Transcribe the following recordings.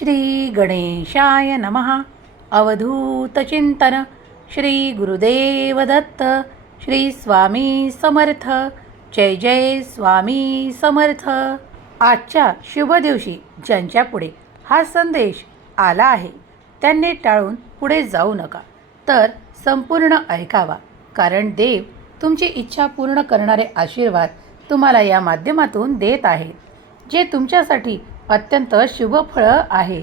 श्री गणेशाय नमः अवधूतचिंतन श्री गुरुदेव दत्त श्री स्वामी समर्थ। जय जय स्वामी समर्थ। आजच्या शुभ दिवशी ज्यांच्या पुढे हा संदेश आला आहे त्यांनी टाळून पुढे जाऊ नका. तर संपूर्ण ऐकावा कारण देव तुमची इच्छा पूर्ण करणारे आशीर्वाद तुम्हाला या माध्यमातून देत आहेत जे तुमच्यासाठी अत्यंत शुभ फळं आहे.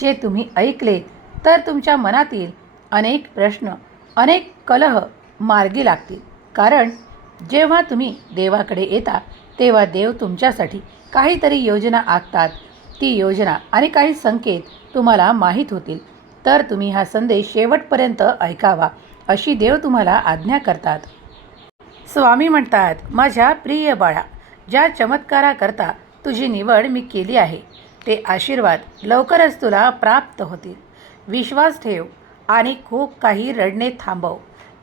जे तुम्ही ऐकलेत तर तुमच्या मनातील अनेक प्रश्न अनेक कलह मार्गी लागतील. कारण जेव्हा तुम्ही देवाकडे येता तेव्हा देव तुमच्यासाठी काहीतरी योजना आखतात. ती योजना आणि काही संकेत तुम्हाला माहीत होतील. तर तुम्ही हा संदेश शेवटपर्यंत ऐकावा अशी देव तुम्हाला आज्ञा करतात. स्वामी म्हणतात माझ्या प्रिय बाळा ज्या चमत्काराकरता तुझी निवड मी केली आहे. ते आशीर्वाद लवकरच तुला प्राप्त होतील. विश्वास ठेव आणि खूप काही रडणे थांबव.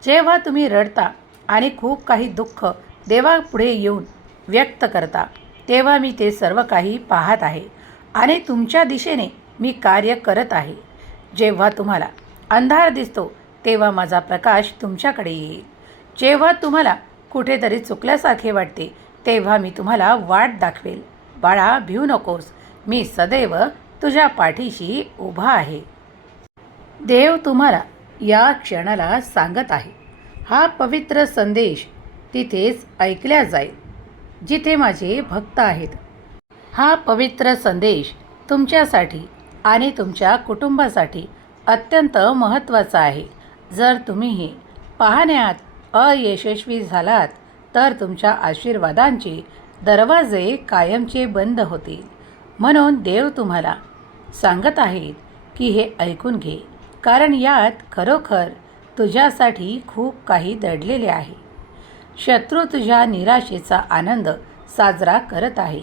जेव्हा तुम्ही रडता आणि खूप काही दुःख देवापुढे येऊन व्यक्त करता तेव्हा मी ते सर्व काही पाहत आहे आणि तुमच्या दिशेने मी कार्य करत आहे. जेव्हा तुम्हाला अंधार दिसतो तेव्हा माझा प्रकाश तुमच्याकडे येईल. जेव्हा तुम्हाला कुठेतरी चुकल्यासारखे वाटते तेव्हा मी तुम्हाला वाट दाखवेल. बाळा भिऊ नकोस. मी सदैव तुझ्या पाठीशी उभा आहे. देव तुम्हाला या क्षणाला सांगत आहे. हा पवित्र संदेश तिथेच ऐकल्या जाईल जिथे माझे भक्त आहेत. हा पवित्र संदेश तुमच्यासाठी आणि तुमच्या कुटुंबासाठी अत्यंत महत्त्वाचा आहे. जर तुम्हीही पाहण्यात अयशस्वी झालात तर तुमच्या आशीर्वादांची दरवाजे कायमचे बंद होतील. म्हणून देव तुम्हाला सांगत आहेत की हे ऐकून घे कारण यात खरोखर तुझ्यासाठी खूप काही दडलेले आहे. शत्रू तुझ्या निराशेचा आनंद साजरा करत आहे.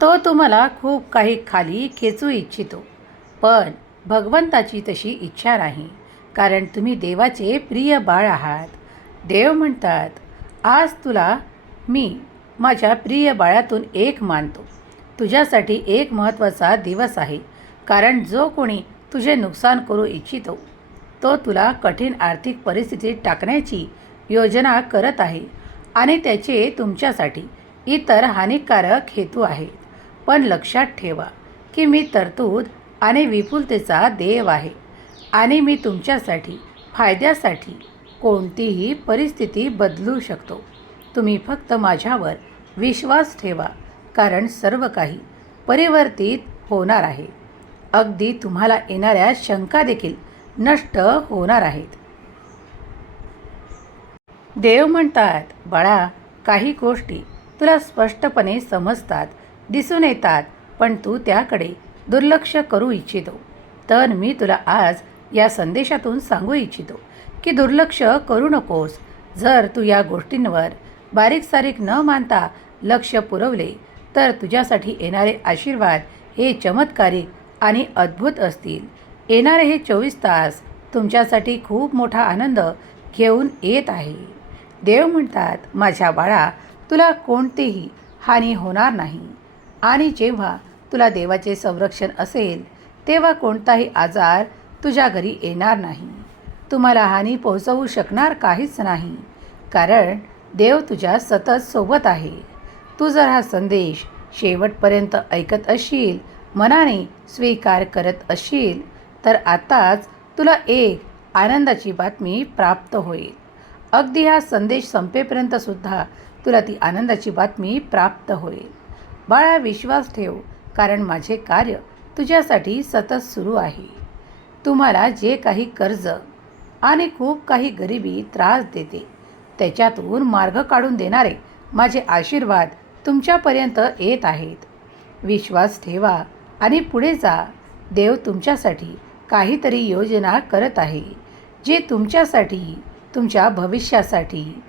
तो तुम्हाला खूप काही खाली खेचू इच्छितो पण भगवंताची तशी इच्छा नाही कारण तुम्ही देवाचे प्रिय बाळ आहात. देव म्हणतात आज तुला मी माझ्या प्रिय बाळातून एक मानतो. तुझ्यासाठी एक महत्त्वाचा दिवस आहे. कारण जो कोणी तुझे नुकसान करू इच्छितो तो तुला कठीण आर्थिक परिस्थितीत टाकण्याची योजना करत आहे आणि त्याचे तुमच्यासाठी इतर हानिकारक हेतू आहेत. पण लक्षात ठेवा की मी तरतूद आणि विपुलतेचा देव आहे आणि मी तुमच्यासाठी फायद्यासाठी कोणतीही परिस्थिती बदलू शकतो. तुम्ही फक्त माझ्यावर विश्वास ठेवा कारण सर्व काही परिवर्तित होणार आहे. अगदी तुम्हाला येणाऱ्या शंका देखील नष्ट होणार आहेत. देव म्हणतात बाळा काही गोष्टी तुला स्पष्टपणे समजतात दिसून येतात पण तू त्याकडे दुर्लक्ष करू इच्छितो. तर मी तुला आज या संदेशातून सांगू इच्छितो की दुर्लक्ष करू नकोस. जर तू या गोष्टींवर बारीक सारीक न मानता लक्ष पुरवले तर तुझ्यासाठी येणारे आशीर्वाद हे चमत्कारिक आणि अद्भुत असतील. येणारे हे चोवीस तास तुमच्यासाठी खूप मोठा आनंद घेऊन येत आहे. देव म्हणतात माझ्या बाळा तुला कोणतीही हानी होणार नाही. आणि जेव्हा तुला देवाचे संरक्षण असेल तेव्हा कोणताही आजार तुझ्या घरी येणार नाही. तुम्हाला हानी पोहोचवू शकणार काहीच नाही. कारण देव तुझ्या सतत सोबत आहे. तू जर हा संदेश शेवटपर्यंत ऐकत असशील मनाने स्वीकार करत असशील तर आताच तुला एक आनंदाची बातमी प्राप्त होईल. अगदी हा संदेश संपेपर्यंतसुद्धा तुला ती आनंदाची बातमी प्राप्त होईल. बाळा विश्वास ठेव कारण माझे कार्य तुझ्यासाठी सतत सुरू आहे. तुम्हाला जे काही कर्ज आणि खूप काही गरिबी त्रास देते त्याच्यातून मार्ग काढून देणारे माझे आशीर्वाद तुमच्यापर्यंत येत आहेत. विश्वास ठेवा आणि पुढे जा. देव तुमच्यासाठी काहीतरी योजना करत आहे जे तुमच्यासाठी तुमच्या भविष्यासाठी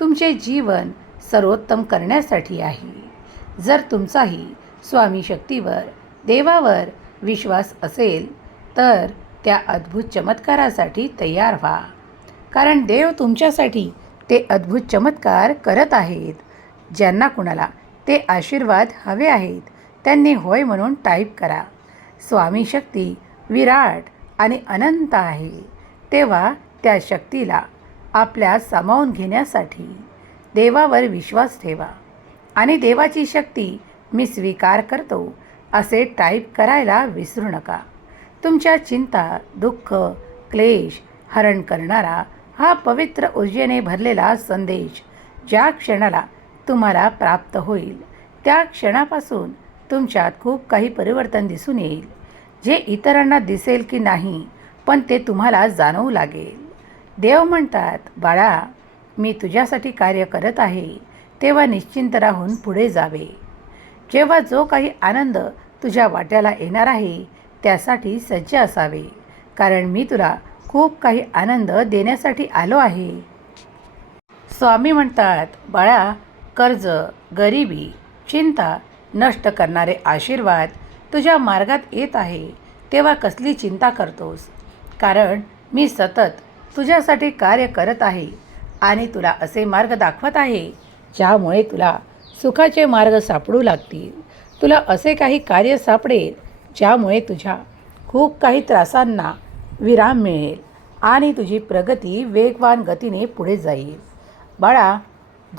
तुमचे जीवन सर्वोत्तम करण्यासाठी आहे. जर तुमचाही स्वामी शक्तीवर देवावर विश्वास असेल तर त्या अद्भुत चमत्कारासाठी तयार व्हा. कारण देव तुमच्यासाठी ते अद्भुत चमत्कार करत आहेत. ज्यांना कुणाला ते आशीर्वाद हवे आहेत त्यांनी होय म्हणून टाईप करा. स्वामी शक्ती विराट आणि अनंत आहे. तेव्हा त्या शक्तीला आपल्या सामावून घेण्यासाठी देवावर विश्वास ठेवा आणि देवाची शक्ती मी स्वीकार करतो असे टाईप करायला विसरू नका. तुमच्या चिंता दुःख क्लेश हरण करणारा हा पवित्र ऊर्जेने भरलेला संदेश ज्या क्षणाला तुम्हाला प्राप्त होईल त्या क्षणापासून तुमच्यात खूप काही परिवर्तन दिसून येईल. जे इतरांना दिसेल की नाही पण ते तुम्हाला जाणवू लागेल. देव म्हणतात बाळा मी तुझ्यासाठी कार्य करत आहे तेव्हा निश्चिंत राहून पुढे जावे. जेव्हा जो काही आनंद तुझ्या वाट्याला येणार आहे त्यासाठी सज्ज असावे कारण मी तुला खूप काही आनंद देण्यासाठी आलो आहे. स्वामी म्हणतात बाळा कर्ज गरिबी चिंता नष्ट करणारे आशीर्वाद तुझ्या मार्गात येत आहे तेव्हा कसली चिंता करतोस? कारण मी सतत तुझ्यासाठी कार्य करत आहे आणि तुला असे मार्ग दाखवत आहे ज्यामुळे तुला सुखाचे मार्ग सापडू लागतील. तुला असे काही कार्य सापडेल ज्यामुळे तुझ्या खूप काही त्रासांना विराम मिळेल आणि तुझी प्रगती वेगवान गतीने पुढे जाईल. बाळा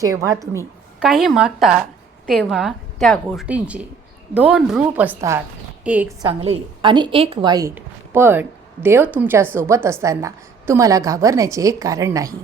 जेव्हा तुम्ही काही मागता तेव्हा त्या गोष्टींचे दोन रूप असतात. एक चांगले आणि एक वाईट. पण देव तुमच्यासोबत असताना तुम्हाला घाबरण्याचे कारण नाही.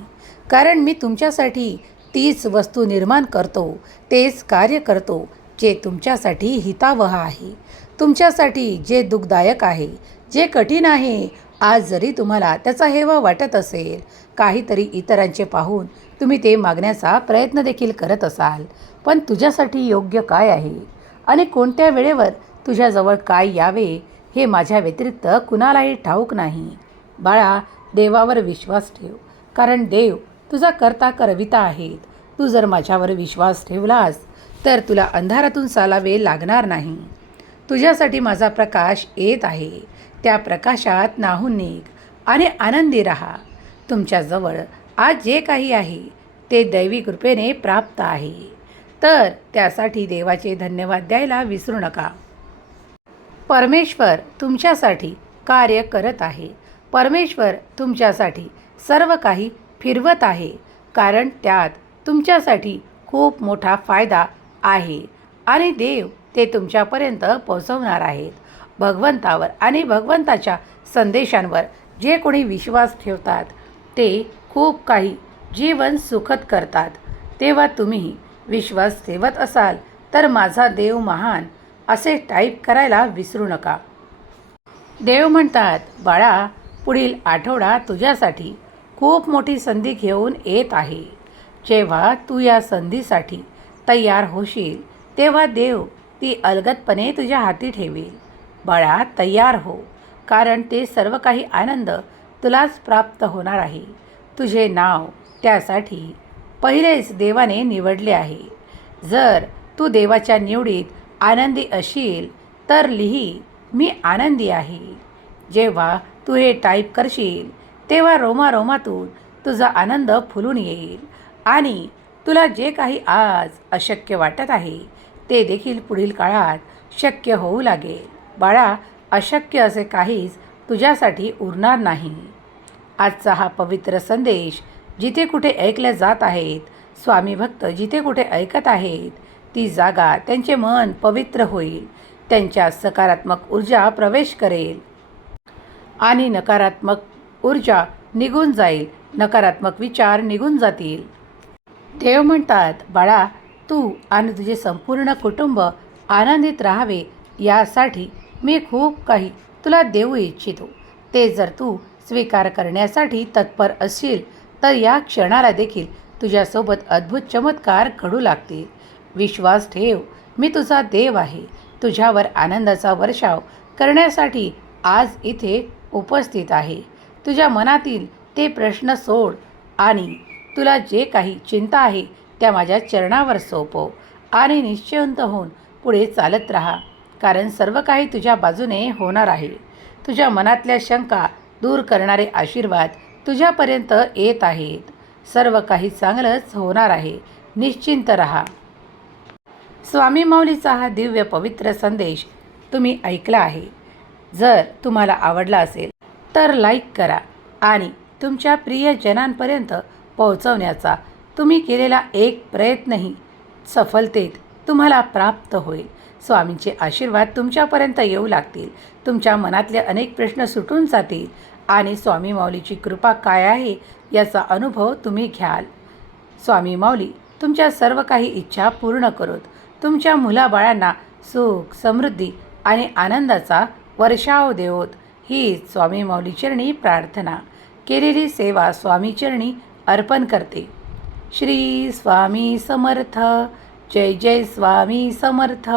कारण मी तुमच्यासाठी तीच वस्तू निर्माण करतो तेच कार्य करतो जे तुमच्यासाठी हितावह आहे. तुमच्यासाठी जे दुःखदायक आहे जे कठीण आहे आज जरी तुम्हाला त्याचा हेवा वाटत असेल काहीतरी इतरांचे पाहून तुम्ही ते मागण्याचा प्रयत्न देखील करत असाल. पण तुझ्यासाठी योग्य काय आहे? आणि कोणत्या वेळेवर तुझ्याजवळ काय यावे हे माझ्या व्यतिरिक्त कुणालाही ठाऊक नाही. बाळा देवावर विश्वास ठेव. कारण देव तुझा करता करविता आहेत. तू जर माझ्यावर विश्वास ठेवलास तर तुला अंधारातून चालावे लागणार नाही. तुझ्यासाठी माझा प्रकाश येत आहे. त्या प्रकाशात नाहून निघ आणि आनंदी राहा. तुमच्याजवळ आज जे काही आहे ते दैवी कृपेने प्राप्त आहे. तर त्यासाठी देवाचे धन्यवाद द्यायला विसरू नका. परमेश्वर तुमच्यासाठी कार्य करत आहे. परमेश्वर तुमच्यासाठी सर्व काही फिरवत आहे. कारण त्यात तुमच्यासाठी खूप मोठा फायदा आहे आणि देव ते तुमच्यापर्यंत पोहोचवणार आहेत. भगवंतावर आणि भगवंताच्या संदेशांवर जे कोणी विश्वास ठेवतात ते खूप काही जीवन सुखद करतात. तेव्हा तुम्ही विश्वास ठेवत असाल तर माझा देव महान असे टाईप करायला विसरू नका. देव म्हणतात बाळा पुढील आठवडा तुझ्यासाठी खूप मोठी संधी घेऊन येत आहे. जेव्हा तू या संधीसाठी तयार होशील तेव्हा देव ती अलगदपणे तुझ्या हाती ठेवेल. बाळा तयार हो. कारण ते सर्व काही आनंद तुलाच प्राप्त होणार आहे. तुझे नाव त्यासाठी पहिलेच देवाने निवडले आहे. जर तू देवाच्या निवडीत आनंदी असशील तर लिही मी आनंदी आहे. जेव्हा तू हे टाईप करशील तेव्हा रोमारोमातून तुझा आनंद फुलून येईल आणि तुला जे काही आज अशक्य वाटत आहे ते देखील पुढील काळात शक्य होऊ लागेल. बाळा अशक्य असे काहीच तुझ्यासाठी उरणार नाही. आजचा हा पवित्र संदेश जिथे कुठे ऐकल्या जात आहेत स्वामी भक्त जिथे कुठे ऐकत आहेत ती जागा त्यांचे मन पवित्र होईल त्यांच्या सकारात्मक ऊर्जा प्रवेश करेल. आणि नकारात्मक ऊर्जा निघून जाईल नकारात्मक विचार निघून जातील. देव म्हणतात बाळा तू आणि तुझे संपूर्ण कुटुंब आनंदित राहावे यासाठी मी खूप काही तुला देऊ इच्छितो. ते जर तू स्वीकार करण्यासाठी तत्पर असशील तर या क्षणाला देखील तुझ्यासोबत अद्भुत चमत्कार घडू लागतील. विश्वास ठेव मी तुझा देव आहे. तुझ्यावर आनंदाचा वर्षाव करण्यासाठी आज इथे उपस्थित आहे. तुझ्या मनातील ते प्रश्न सोड आणि तुला जे काही चिंता आहे त्या माझ्या चरणावर सोपव आणि निश्चिंत होऊन पुढे चालत राहा. कारण सर्व काही तुझ्या बाजूने होणार आहे. तुझ्या मनातल्या शंका दूर करणारे आशीर्वाद तुझ्यापर्यंत येत आहेत. सर्व काही चांगलंच होणार आहे. निश्चिंत रहा. स्वामी माऊलीचा हा दिव्य पवित्र संदेश तुम्ही ऐकला आहे. जर तुम्हाला आवडला असेल तर लाईक करा आणि तुमच्या प्रियजनांपर्यंत पोहोचवण्याचा तुम्ही केलेला एक प्रयत्नही सफलतेत तुम्हाला प्राप्त होईल. स्वामींचे आशीर्वाद तुमच्यापर्यंत येऊ लागतील. तुमच्या मनातले अनेक प्रश्न सुटून जातील. आणि स्वामी माऊलीची कृपा काय आहे याचा अनुभव तुम्ही घ्याल. स्वामी माऊली तुमच्या सर्व काही इच्छा पूर्ण करोत. तुमच्या मुलाबाळांना सुख समृद्धी आणि आनंदाचा वर्षाव देवोत. ही स्वामी माऊली चरणी प्रार्थना. केलेली सेवा स्वामी चरणी अर्पण करते. श्री स्वामी समर्थ. जय जय स्वामी समर्थ.